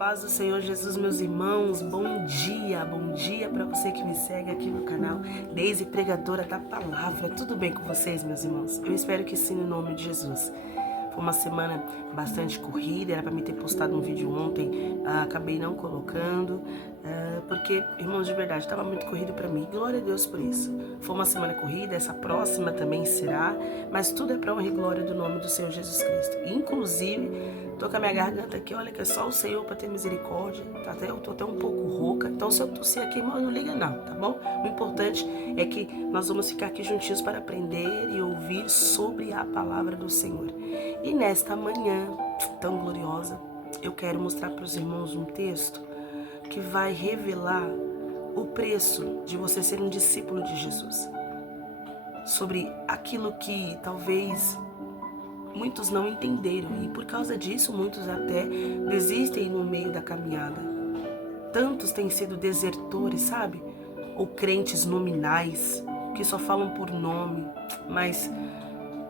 paz do Senhor Jesus, meus irmãos, bom dia para você que me segue aqui no canal Deise Pregadora da Palavra. Tudo bem com vocês, meus irmãos? Eu espero que sim, no nome de Jesus. Foi uma semana bastante corrida, era para me ter postado um vídeo ontem, acabei não colocando, porque, irmãos, de verdade, estava muito corrido para mim. Glória a Deus por isso. Foi uma semana corrida, essa próxima também será, mas tudo é para honra e glória do nome do Senhor Jesus Cristo. Inclusive, tô com a minha garganta aqui, olha que é só o Senhor para ter misericórdia, eu tô até um pouco rouca, então se eu tossir aqui, irmão, não liga não, tá bom? O importante é que nós vamos ficar aqui juntinhos para aprender e ouvir sobre a palavra do Senhor. E nesta manhã tão gloriosa, eu quero mostrar para os irmãos um texto que vai revelar o preço de você ser um discípulo de Jesus. Sobre aquilo que talvez muitos não entenderam e por causa disso muitos até desistem no meio da caminhada. Tantos têm sido desertores, sabe? Ou crentes nominais, que só falam por nome, mas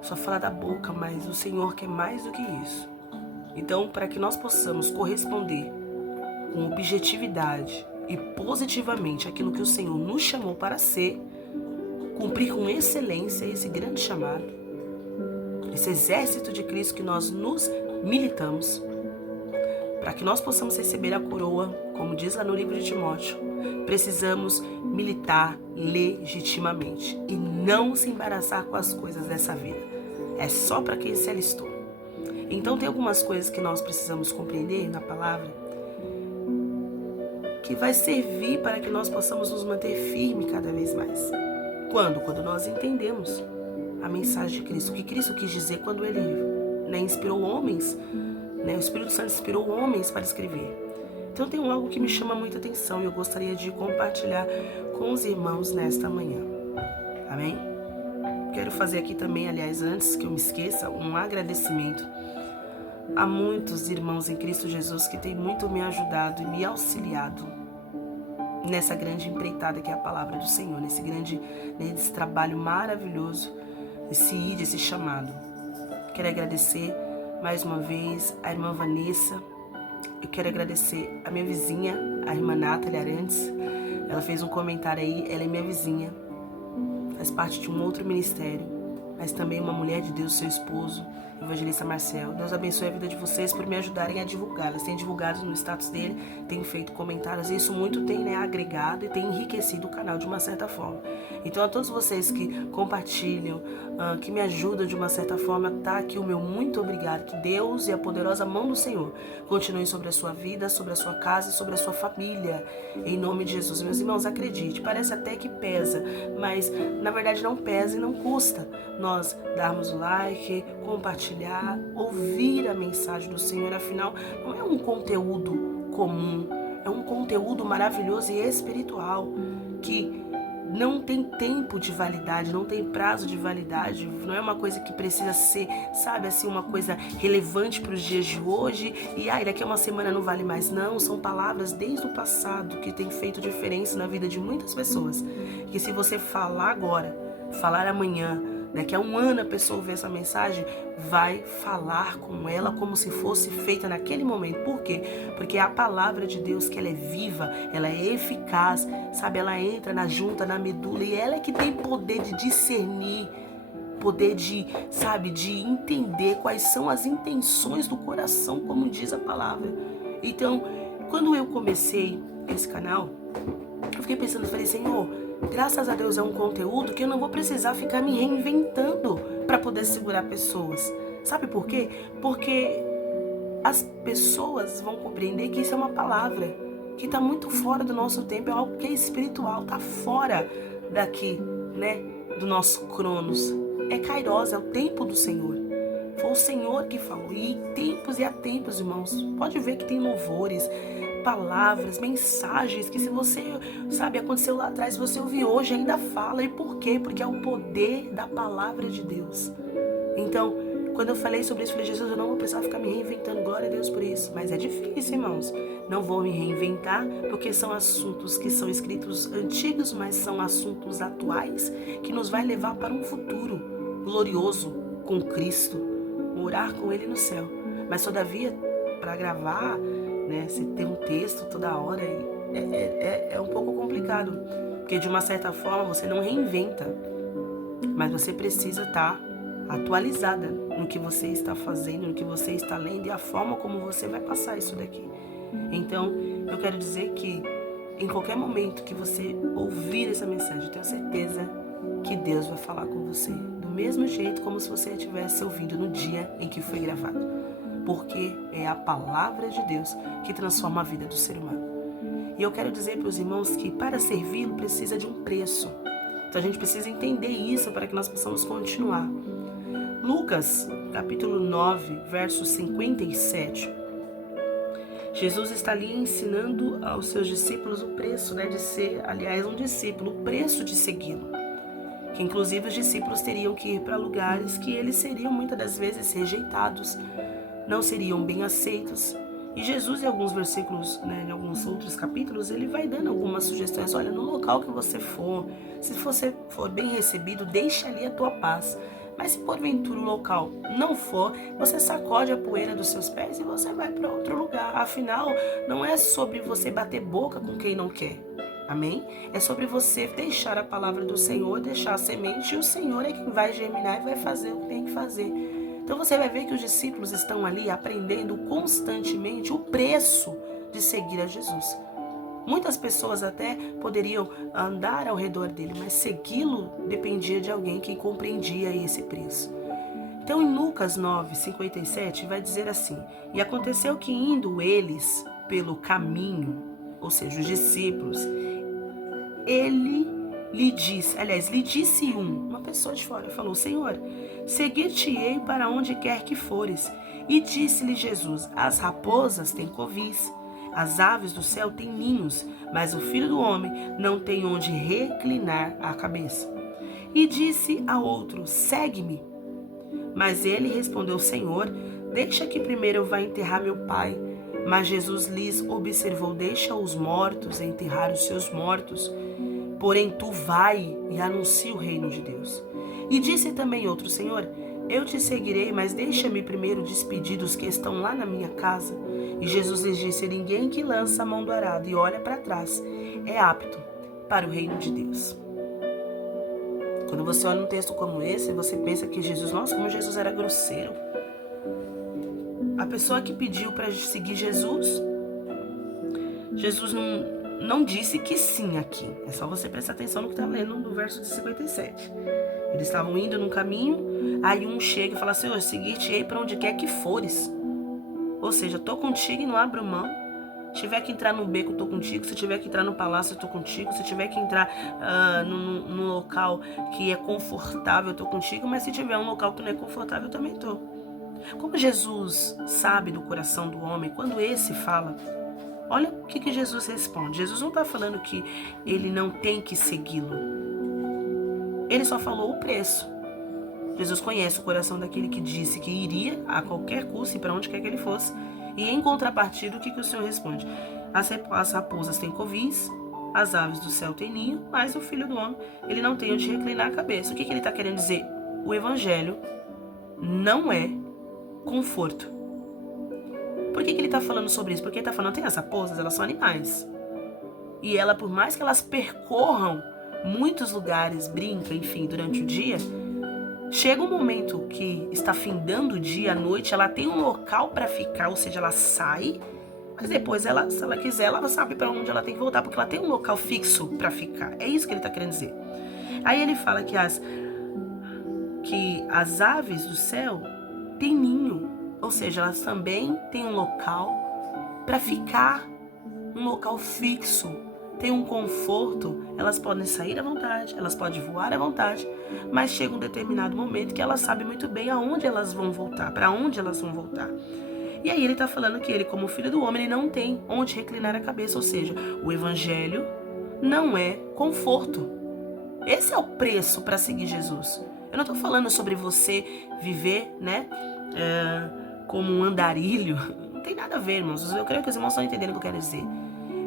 só fala da boca, mas o Senhor quer mais do que isso. Então, para que nós possamos corresponder com objetividade e positivamente aquilo que o Senhor nos chamou para ser, cumprir com excelência esse grande chamado, esse exército de Cristo que nós nos militamos, para que nós possamos receber a coroa, como diz lá no livro de Timóteo, precisamos militar legitimamente e não se embaraçar com as coisas dessa vida. É só para quem se alistou. Então tem algumas coisas que nós precisamos compreender na palavra que vai servir para que nós possamos nos manter firmes cada vez mais. Quando? Quando nós entendemos a mensagem de Cristo, o que Cristo quis dizer quando Ele inspirou homens, o Espírito Santo inspirou homens para escrever. Então tem algo que me chama muita atenção e eu gostaria de compartilhar com os irmãos nesta manhã. Amém? Quero fazer aqui também, aliás, antes que eu me esqueça, um agradecimento a muitos irmãos em Cristo Jesus que têm muito me ajudado e me auxiliado nessa grande empreitada que é a palavra do Senhor, nesse trabalho maravilhoso, esse chamado. Quero agradecer mais uma vez a irmã Vanessa. Eu quero agradecer a minha vizinha, a irmã Nathalie Arantes. Ela fez um comentário aí, ela é minha vizinha, faz parte de um outro ministério, mas também uma mulher de Deus, seu esposo, Evangelista Marcel. Deus abençoe a vida de vocês por me ajudarem a divulgar. Elas têm divulgado no status dele, têm feito comentários, e isso muito tem agregado e tem enriquecido o canal de uma certa forma. Então a todos vocês que compartilham, que me ajudam de uma certa forma, tá aqui o meu muito obrigado. Que Deus e a poderosa mão do Senhor continue sobre a sua vida, sobre a sua casa e sobre a sua família. Em nome de Jesus. Meus irmãos, acredite, parece até que pesa, mas na verdade não pesa e não custa nós darmos o like, compartilhar, ouvir a mensagem do Senhor. Afinal, não é um conteúdo comum, é um conteúdo maravilhoso e espiritual que não tem tempo de validade, não tem prazo de validade, não é uma coisa que precisa ser, sabe, assim, uma coisa relevante para os dias de hoje e daqui a uma semana não vale mais. Não, são palavras desde o passado que têm feito diferença na vida de muitas pessoas, que se você falar agora, falar amanhã, daqui a um ano a pessoa ouvir essa mensagem, vai falar com ela como se fosse feita naquele momento. Por quê? Porque a palavra de Deus, que ela é viva, ela é eficaz, sabe? Ela entra na junta, na medula, e ela é que tem poder de discernir, poder de entender quais são as intenções do coração, como diz a palavra. Então, quando eu comecei esse canal, eu fiquei pensando, falei, Senhor, graças a Deus é um conteúdo que eu não vou precisar ficar me reinventando para poder segurar pessoas. Sabe por quê? Porque as pessoas vão compreender que isso é uma palavra que está muito fora do nosso tempo, é algo que é espiritual, está fora daqui, do nosso cronos. É Kairos, é o tempo do Senhor. Foi o Senhor que falou. E tempos e há tempos, irmãos. Pode ver que tem louvores, palavras, mensagens que se você, aconteceu lá atrás, você ouviu hoje, ainda fala. E por quê? Porque é o poder da palavra de Deus. Então, quando eu falei sobre isso, eu falei, Jesus, eu não vou precisar ficar me reinventando, glória a Deus por isso. Mas é difícil, irmãos. Não vou me reinventar, porque são assuntos que são escritos antigos, mas são assuntos atuais, que nos vai levar para um futuro glorioso com Cristo, morar com Ele no céu. Mas todavia, para gravar né? Você ter um texto toda hora é um pouco complicado, porque de uma certa forma você não reinventa, mas você precisa estar atualizada no que você está fazendo, no que você está lendo e a forma como você vai passar isso daqui. Então, eu quero dizer que em qualquer momento que você ouvir essa mensagem, eu tenho certeza que Deus vai falar com você do mesmo jeito como se você tivesse ouvido no dia em que foi gravado, porque é a palavra de Deus que transforma a vida do ser humano. E eu quero dizer para os irmãos que para servi-lo precisa de um preço. Então a gente precisa entender isso para que nós possamos continuar. Lucas, capítulo 9, verso 57. Jesus está ali ensinando aos seus discípulos o preço, de ser, aliás, um discípulo, o preço de segui-lo. Que inclusive os discípulos teriam que ir para lugares que eles seriam muitas das vezes rejeitados, não seriam bem aceitos. E Jesus, em alguns versículos, em alguns outros capítulos, ele vai dando algumas sugestões. Olha, no local que você for, se você for bem recebido, deixe ali a tua paz. Mas se porventura o local não for, você sacode a poeira dos seus pés e você vai para outro lugar. Afinal, não é sobre você bater boca com quem não quer. Amém? É sobre você deixar a palavra do Senhor, deixar a semente, e o Senhor é quem vai germinar e vai fazer o que tem que fazer. Então você vai ver que os discípulos estão ali aprendendo constantemente o preço de seguir a Jesus. Muitas pessoas até poderiam andar ao redor dele, mas segui-lo dependia de alguém que compreendia esse preço. Então em Lucas 9, 57 vai dizer assim: e aconteceu que indo eles pelo caminho, ou seja, os discípulos, ele lhe disse uma pessoa de fora, falou: Senhor, seguir-te-ei para onde quer que fores. E disse-lhe Jesus: as raposas têm covis, as aves do céu têm ninhos, mas o Filho do Homem não tem onde reclinar a cabeça. E disse a outro: segue-me. Mas ele respondeu: Senhor, deixa que primeiro eu vá enterrar meu pai. Mas Jesus lhes observou: deixa os mortos enterrar os seus mortos. Porém tu vai e anuncia o reino de Deus. E disse também outro: Senhor, eu te seguirei, mas deixa-me primeiro despedir dos que estão lá na minha casa. E Jesus lhes disse: ninguém que lança a mão do arado e olha para trás é apto para o reino de Deus. Quando você olha um texto como esse, você pensa que Jesus, nossa, como Jesus era grosseiro. A pessoa que pediu para seguir Jesus, Jesus não disse que sim aqui. É só você prestar atenção no que está lendo no verso de 57. Eles estavam indo num caminho, aí um chega e fala: Senhor, seguir-te-ei para onde quer que fores. Ou seja, estou contigo e não abro mão. Se tiver que entrar no beco, estou contigo. Se tiver que entrar no palácio, estou contigo. Se tiver que entrar num local que é confortável, estou contigo. Mas se tiver um local que não é confortável, eu também estou. Como Jesus sabe do coração do homem, quando esse fala, olha o que Jesus responde. Jesus não está falando que ele não tem que segui-lo. Ele só falou o preço. Jesus conhece o coração daquele que disse que iria a qualquer custo e para onde quer que ele fosse. E em contrapartida, o que o Senhor responde? As raposas têm covis, as aves do céu têm ninho, mas o Filho do Homem, ele não tem onde reclinar a cabeça. O que ele está querendo dizer? O Evangelho não é conforto. Por que ele está falando sobre isso? Porque ele está falando, tem as raposas, elas são animais. E ela, por mais que elas percorram muitos lugares, brinca, enfim, durante o dia, chega um momento que está findando o dia, à noite, ela tem um local para ficar, ou seja, ela sai, mas depois, se ela quiser, ela sabe para onde ela tem que voltar, porque ela tem um local fixo para ficar. É isso que ele está querendo dizer. Aí ele fala que as aves do céu têm ninho, ou seja, elas também têm um local para ficar, um local fixo. Tem um conforto, elas podem sair à vontade, elas podem voar à vontade, mas chega um determinado momento que elas sabem muito bem aonde elas vão voltar, para onde elas vão voltar. E aí ele está falando que ele, como Filho do Homem, ele não tem onde reclinar a cabeça, ou seja, o Evangelho não é conforto. Esse é o preço para seguir Jesus. Eu não estou falando sobre você viver, como um andarilho. Não tem nada a ver, irmãos. Eu creio que os irmãos estão entendendo o que eu quero dizer.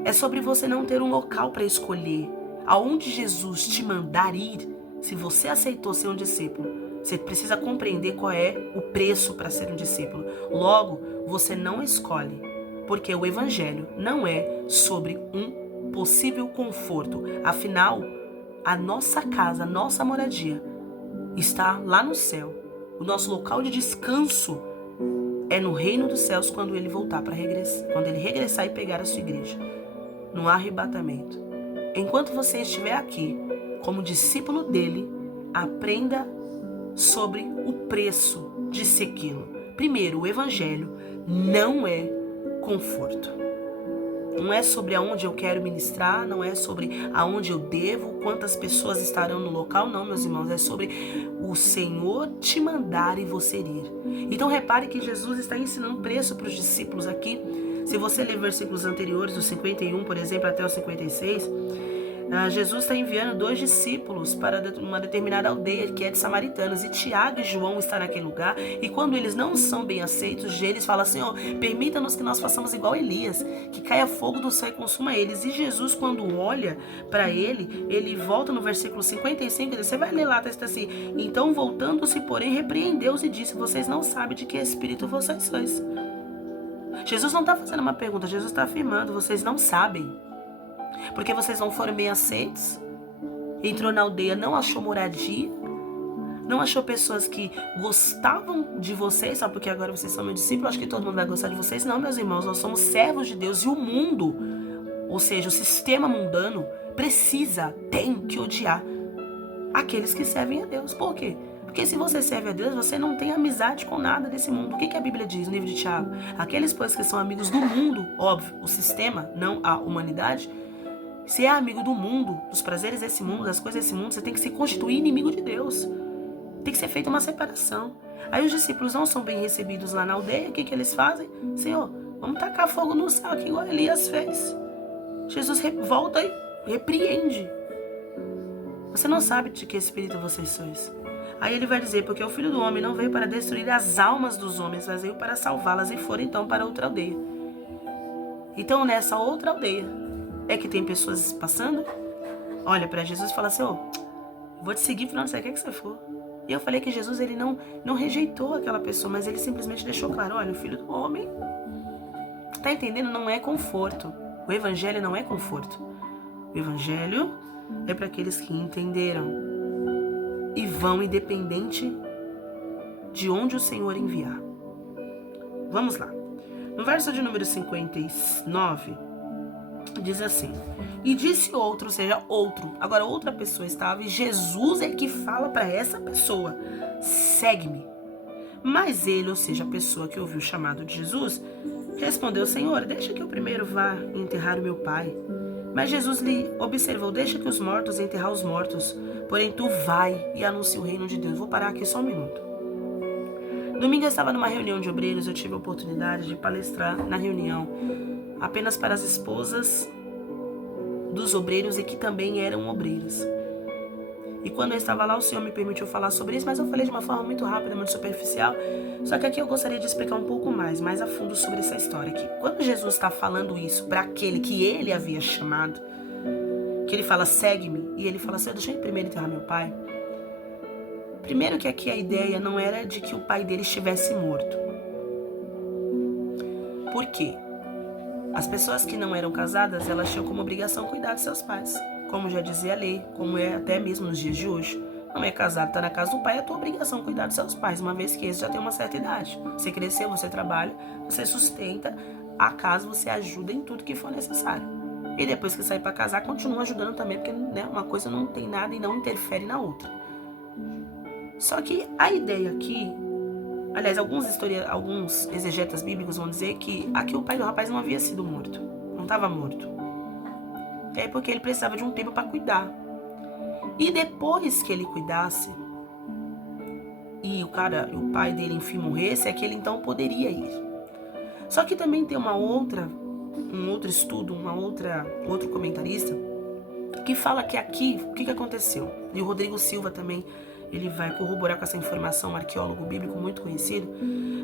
É sobre você não ter um local para escolher. Aonde Jesus te mandar ir, se você aceitou ser um discípulo, você precisa compreender qual é o preço para ser um discípulo. Logo, você não escolhe. Porque o evangelho não é sobre um possível conforto. Afinal, a nossa casa, a nossa moradia está lá no céu. O nosso local de descanso é no reino dos céus quando ele voltar para regressar, quando ele regressar e pegar a sua igreja, no arrebatamento. Enquanto você estiver aqui, como discípulo dele, aprenda sobre o preço de segui-lo. Primeiro, o evangelho não é conforto. Não é sobre aonde eu quero ministrar, não é sobre aonde eu devo, quantas pessoas estarão no local, não, meus irmãos, é sobre o Senhor te mandar e você ir. Então repare que Jesus está ensinando preço para os discípulos aqui. Se você ler versículos anteriores, do 51, por exemplo, até o 56, Jesus está enviando 2 discípulos para uma determinada aldeia que é de samaritanos, e Tiago e João estão naquele lugar, e quando eles não são bem aceitos, eles falam assim, permita-nos que nós façamos igual Elias, que caia fogo do céu e consuma eles. E Jesus, quando olha para ele volta no versículo 55, você vai ler lá, está assim, então voltando-se, porém, repreendeu-os e disse, vocês não sabem de que espírito vocês sois. Jesus não está fazendo uma pergunta, Jesus está afirmando, vocês não sabem. Porque vocês não foram bem aceitos. Entrou na aldeia, não achou moradia, não achou pessoas que gostavam de vocês, só porque agora vocês são meus discípulos, acho que todo mundo vai gostar de vocês. Não, meus irmãos, nós somos servos de Deus, e o mundo, ou seja, o sistema mundano, tem que odiar aqueles que servem a Deus. Por quê? Porque se você serve a Deus, você não tem amizade com nada desse mundo. O que a Bíblia diz no livro de Tiago? Aqueles, pois, que são amigos do mundo, óbvio, o sistema, não a humanidade. Se é amigo do mundo, dos prazeres desse mundo, das coisas desse mundo, você tem que se constituir inimigo de Deus. Tem que ser feita uma separação. Aí os discípulos não são bem recebidos lá na aldeia. O que eles fazem? Senhor, vamos tacar fogo no céu aqui igual Elias fez. Jesus volta e repreende. Você não sabe de que espírito vocês sois. Aí ele vai dizer, porque o Filho do Homem não veio para destruir as almas dos homens, mas veio para salvá-las, e foram então para outra aldeia. Então nessa outra aldeia, é que tem pessoas passando, olha para Jesus e fala assim, vou te seguir para onde você quer que você for. E eu falei que Jesus, ele não rejeitou aquela pessoa, mas ele simplesmente deixou claro, olha, o Filho do Homem, tá entendendo? Não é conforto. O evangelho não é conforto. O evangelho é para aqueles que entenderam e vão independente de onde o Senhor enviar. Vamos lá. No verso de número 59, diz assim, e disse outro, ou seja, outro, agora outra pessoa estava, e Jesus é que fala para essa pessoa, segue-me. Mas ele, ou seja, a pessoa que ouviu o chamado de Jesus, respondeu, Senhor, deixa que eu primeiro vá enterrar o meu pai. Mas Jesus lhe observou, deixa que os mortos enterrar os mortos, porém tu vai e anuncia o reino de Deus. Vou parar aqui só um minuto. Domingo eu estava numa reunião de obreiros, eu tive a oportunidade de palestrar na reunião, apenas para as esposas dos obreiros e que também eram obreiros. E quando eu estava lá, o Senhor me permitiu falar sobre isso, mas eu falei de uma forma muito rápida, muito superficial. Só que aqui eu gostaria de explicar um pouco mais a fundo sobre essa história aqui. Quando Jesus está falando isso para aquele que ele havia chamado, que ele fala, segue-me, e ele fala assim, deixa eu primeiro enterrar meu pai. Primeiro que aqui a ideia não era de que o pai dele estivesse morto. Por quê? As pessoas que não eram casadas, elas tinham como obrigação cuidar de seus pais. Como já dizia a lei, como é até mesmo nos dias de hoje. Não é casado, está na casa do pai, é a tua obrigação cuidar dos seus pais, uma vez que eles já têm uma certa idade. Você cresceu, você trabalha, você sustenta a casa, você ajuda em tudo que for necessário. E depois que sair para casar, continua ajudando também, porque uma coisa não tem nada e não interfere na outra. Só que a ideia aqui, aliás, alguns exegetas bíblicos vão dizer que aqui o pai do rapaz não havia sido morto, não estava morto. É porque ele precisava de um tempo para cuidar. E depois que ele cuidasse, e o pai dele enfim morresse, é que ele então poderia ir. Só que também tem um outro estudo, outro comentarista, que fala que aqui, o que aconteceu? E o Rodrigo Silva também, ele vai corroborar com essa informação, um arqueólogo bíblico muito conhecido,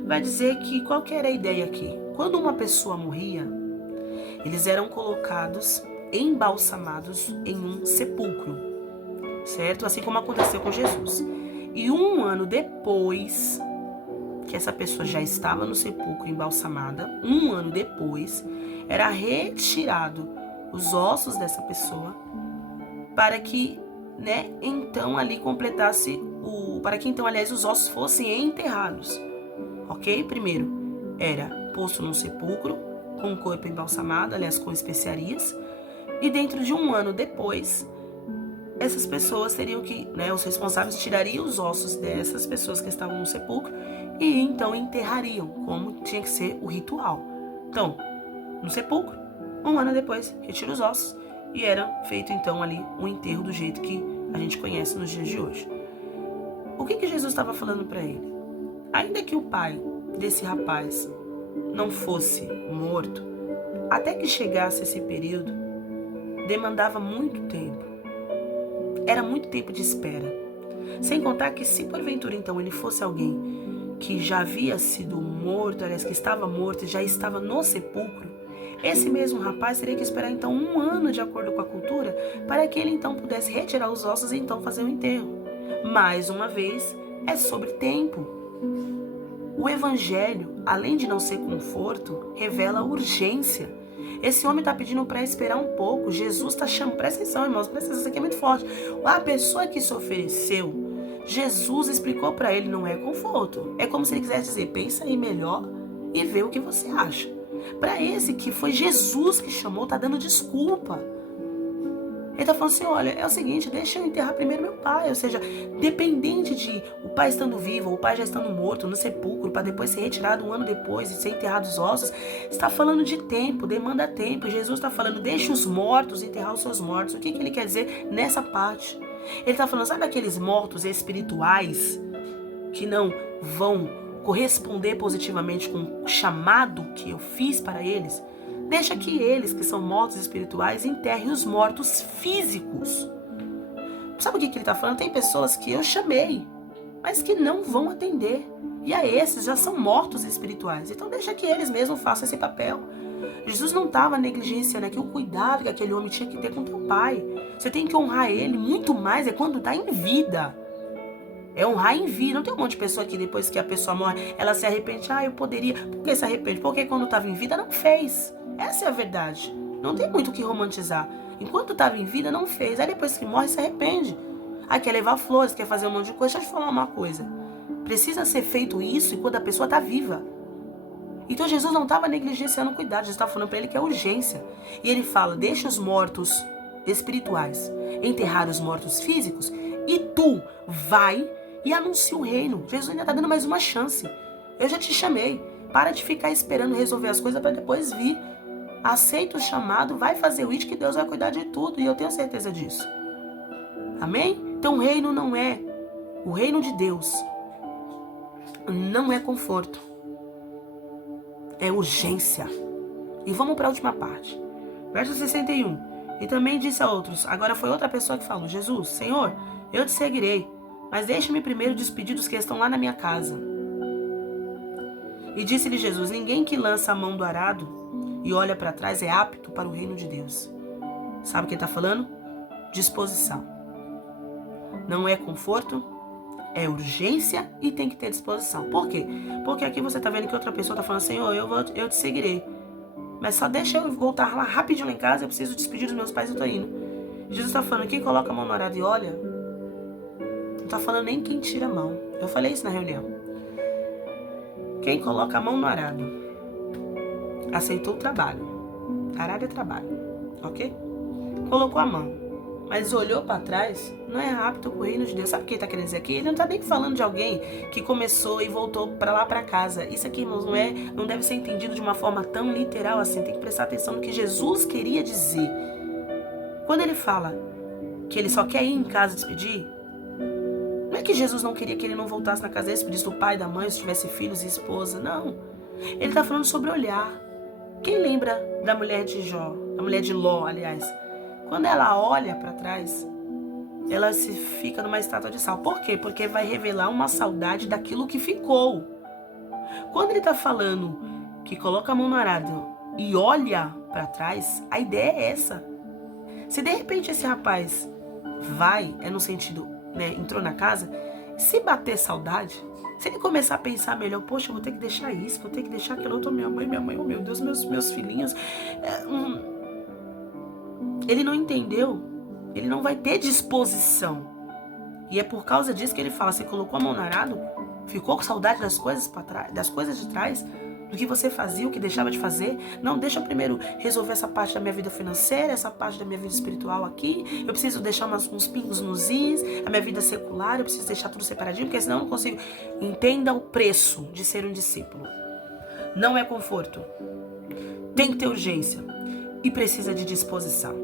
vai dizer que qual que era a ideia aqui? Quando uma pessoa morria, eles eram colocados, embalsamados em um sepulcro, certo? Assim como aconteceu com Jesus. E um ano depois, que essa pessoa já estava no sepulcro embalsamada, 1 ano depois, era retirado os ossos dessa pessoa para que, então ali completasse para que então, aliás, os ossos fossem enterrados. Ok? Primeiro, era posto num sepulcro com o corpo embalsamado, aliás, com especiarias, e dentro de 1 ano depois, essas pessoas teriam que, os responsáveis tirariam os ossos dessas pessoas que estavam no sepulcro e então enterrariam, como tinha que ser o ritual. Então, no sepulcro, 1 ano depois, retira os ossos e era feito então ali um enterro do jeito que a gente conhece nos dias de hoje. O que Jesus estava falando para ele? Ainda que o pai desse rapaz não fosse morto, até que chegasse esse período, demandava muito tempo. Era muito tempo de espera. Sem contar que se porventura então ele fosse alguém que já havia sido morto, aliás, que estava morto e já estava no sepulcro, esse mesmo rapaz teria que esperar então 1 ano, de acordo com a cultura, para que ele então pudesse retirar os ossos e então fazer o enterro. Mais uma vez, é sobre tempo. O evangelho, além de não ser conforto, revela urgência. Esse homem está pedindo para esperar um pouco. Jesus está chamando, presta atenção, irmãos, presta atenção, isso aqui é muito forte. A pessoa que se ofereceu, Jesus explicou para ele, não é conforto. É como se ele quisesse dizer, pensa aí melhor e vê o que você acha. Para esse que foi Jesus que chamou, tá dando desculpa. Ele tá falando assim, olha, é o seguinte, deixa eu enterrar primeiro meu pai. Ou seja, dependente de o pai estando vivo ou o pai já estando morto no sepulcro, para depois ser retirado 1 ano depois e ser enterrado os ossos, está falando de tempo, demanda tempo. Jesus está falando, deixa os mortos enterrar os seus mortos. O que ele quer dizer nessa parte? Ele está falando, sabe aqueles mortos espirituais que não vão corresponder positivamente com o chamado que eu fiz para eles? Deixa que eles, que são mortos espirituais, enterrem os mortos físicos. Sabe o que ele está falando? Tem pessoas que eu chamei, mas que não vão atender. E a esses já são mortos espirituais. Então deixa que eles mesmos façam esse papel. Jesus não estava negligenciando aqui o cuidado que aquele homem tinha que ter com teu pai. Você tem que honrar ele muito mais quando está em vida. É honrar em vida. Não tem um monte de pessoa que depois que a pessoa morre, ela se arrepende. Eu poderia. Por que se arrepende? Porque quando estava em vida não fez. Essa é a verdade. Não tem muito o que romantizar. Enquanto estava em vida, não fez. Aí depois que morre, se arrepende. Aí quer levar flores, quer fazer um monte de coisa. Deixa eu te falar uma coisa. Precisa ser feito isso enquanto a pessoa está viva. Então Jesus não estava negligenciando o cuidado. Jesus estava falando para ele que é urgência. E ele fala, deixa os mortos espirituais enterrar os mortos físicos e tu vai e anuncia o reino. Jesus ainda está dando mais uma chance. Eu já te chamei. Para de ficar esperando resolver as coisas para depois vir. Aceita o chamado, vai fazer o IT que Deus vai cuidar de tudo. E eu tenho certeza disso. Amém? Então o reino não é, o reino de Deus não é conforto. É urgência. E vamos para a última parte. Verso 61. E também disse a outros, agora foi outra pessoa que falou, Jesus, Senhor, eu te seguirei, mas deixe-me primeiro despedir dos que estão lá na minha casa. E disse-lhe Jesus, ninguém que lança a mão do arado e olha para trás é apto para o reino de Deus. Sabe o que ele está falando? Disposição. Não é conforto, é urgência e tem que ter disposição. Por quê? Porque aqui você está vendo que outra pessoa está falando, Senhor, eu te seguirei. Mas só deixa eu voltar lá rapidinho lá em casa, eu preciso despedir dos meus pais e eu tô indo. Jesus está falando, quem coloca a mão no arado e olha, não está falando nem quem tira a mão. Eu falei isso na reunião. Quem coloca a mão no arado aceitou o trabalho. Arado é trabalho, ok? Colocou a mão, mas olhou para trás, não é apto pro reino de Deus. Sabe o que ele está querendo dizer aqui? Ele não está nem falando de alguém que começou e voltou para lá para casa. Isso aqui, irmãos, não deve ser entendido de uma forma tão literal assim. Tem que prestar atenção no que Jesus queria dizer. Quando ele fala que ele só quer ir em casa despedir, não é que Jesus não queria que ele não voltasse na casa dele, despedisse do pai, da mãe, se tivesse filhos e esposa. Não. Ele está falando sobre olhar. Quem lembra da mulher de Jó? Da mulher de Ló, aliás. Quando ela olha para trás, ela se fica numa estátua de sal. Por quê? Porque vai revelar uma saudade daquilo que ficou. Quando ele está falando que coloca a mão no arado e olha para trás, a ideia é essa. Se de repente esse rapaz vai, é no sentido, entrou na casa, Se bater saudade, se ele começar a pensar melhor, poxa, eu vou ter que deixar isso, vou ter que deixar aquilo outro, minha mãe, oh meu Deus, meus filhinhos. Ele não entendeu, ele não vai ter disposição. E é por causa disso que ele fala, você colocou a mão no arado, ficou com saudade das coisas para trás, das coisas de trás, do que você fazia, o que deixava de fazer. Não, deixa eu primeiro resolver essa parte da minha vida financeira, essa parte da minha vida espiritual aqui. Eu preciso deixar uns pingos nos is, a minha vida secular, eu preciso deixar tudo separadinho, porque senão eu não consigo. Entenda o preço de ser um discípulo. Não é conforto. Tem que ter urgência. E precisa de disposição.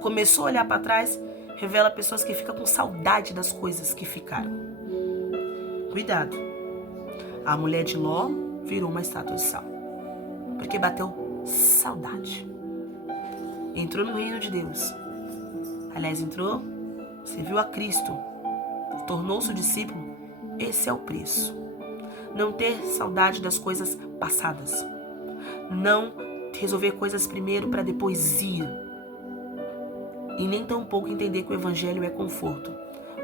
Começou a olhar para trás, revela pessoas que ficam com saudade das coisas que ficaram. Cuidado. A mulher de Ló virou uma estátua de sal, porque bateu saudade. Entrou no reino de Deus. Aliás, entrou, serviu a Cristo, tornou-se o discípulo. Esse é o preço. Não ter saudade das coisas passadas. Não resolver coisas primeiro para depois ir. E nem tampouco entender que o evangelho é conforto.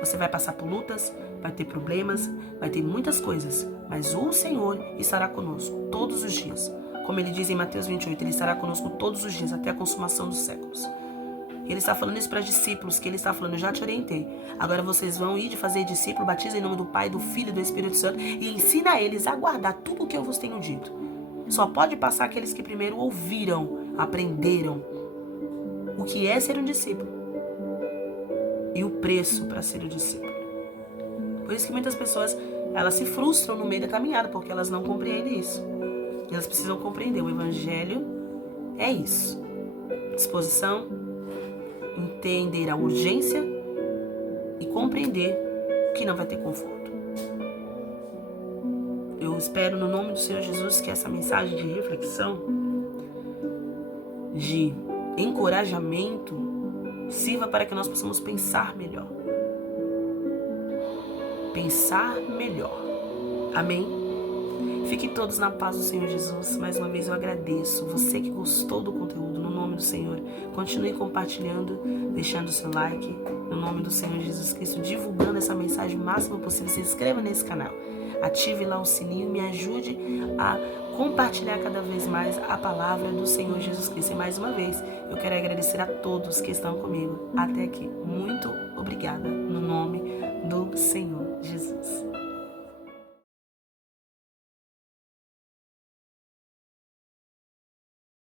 Você vai passar por lutas, vai ter problemas, vai ter muitas coisas, mas o Senhor estará conosco todos os dias. Como ele diz em Mateus 28, ele estará conosco todos os dias, até a consumação dos séculos. Ele está falando isso para discípulos, que ele está falando, eu já te orientei. Agora vocês vão ir de fazer discípulo, batiza em nome do Pai, do Filho e do Espírito Santo e ensina eles a guardar tudo o que eu vos tenho dito. Só pode passar aqueles que primeiro ouviram, aprenderam o que é ser um discípulo e o preço para ser um discípulo. Por isso que muitas pessoas, elas se frustram no meio da caminhada, porque elas não compreendem isso. Elas precisam compreender, o evangelho é isso. Disposição, entender a urgência e compreender que não vai ter conforto. Eu espero no nome do Senhor Jesus que essa mensagem de reflexão, de encorajamento, sirva para que nós possamos pensar melhor. Pensar melhor. Amém? Fiquem todos na paz do Senhor Jesus. Mais uma vez eu agradeço. Você que gostou do conteúdo, no nome do Senhor, continue compartilhando, deixando o seu like, no nome do Senhor Jesus Cristo, divulgando essa mensagem o máximo possível. Se inscreva nesse canal. Ative lá o sininho, me ajude a compartilhar cada vez mais a palavra do Senhor Jesus Cristo. E mais uma vez, eu quero agradecer a todos que estão comigo até aqui. Muito obrigada no nome do Senhor Jesus.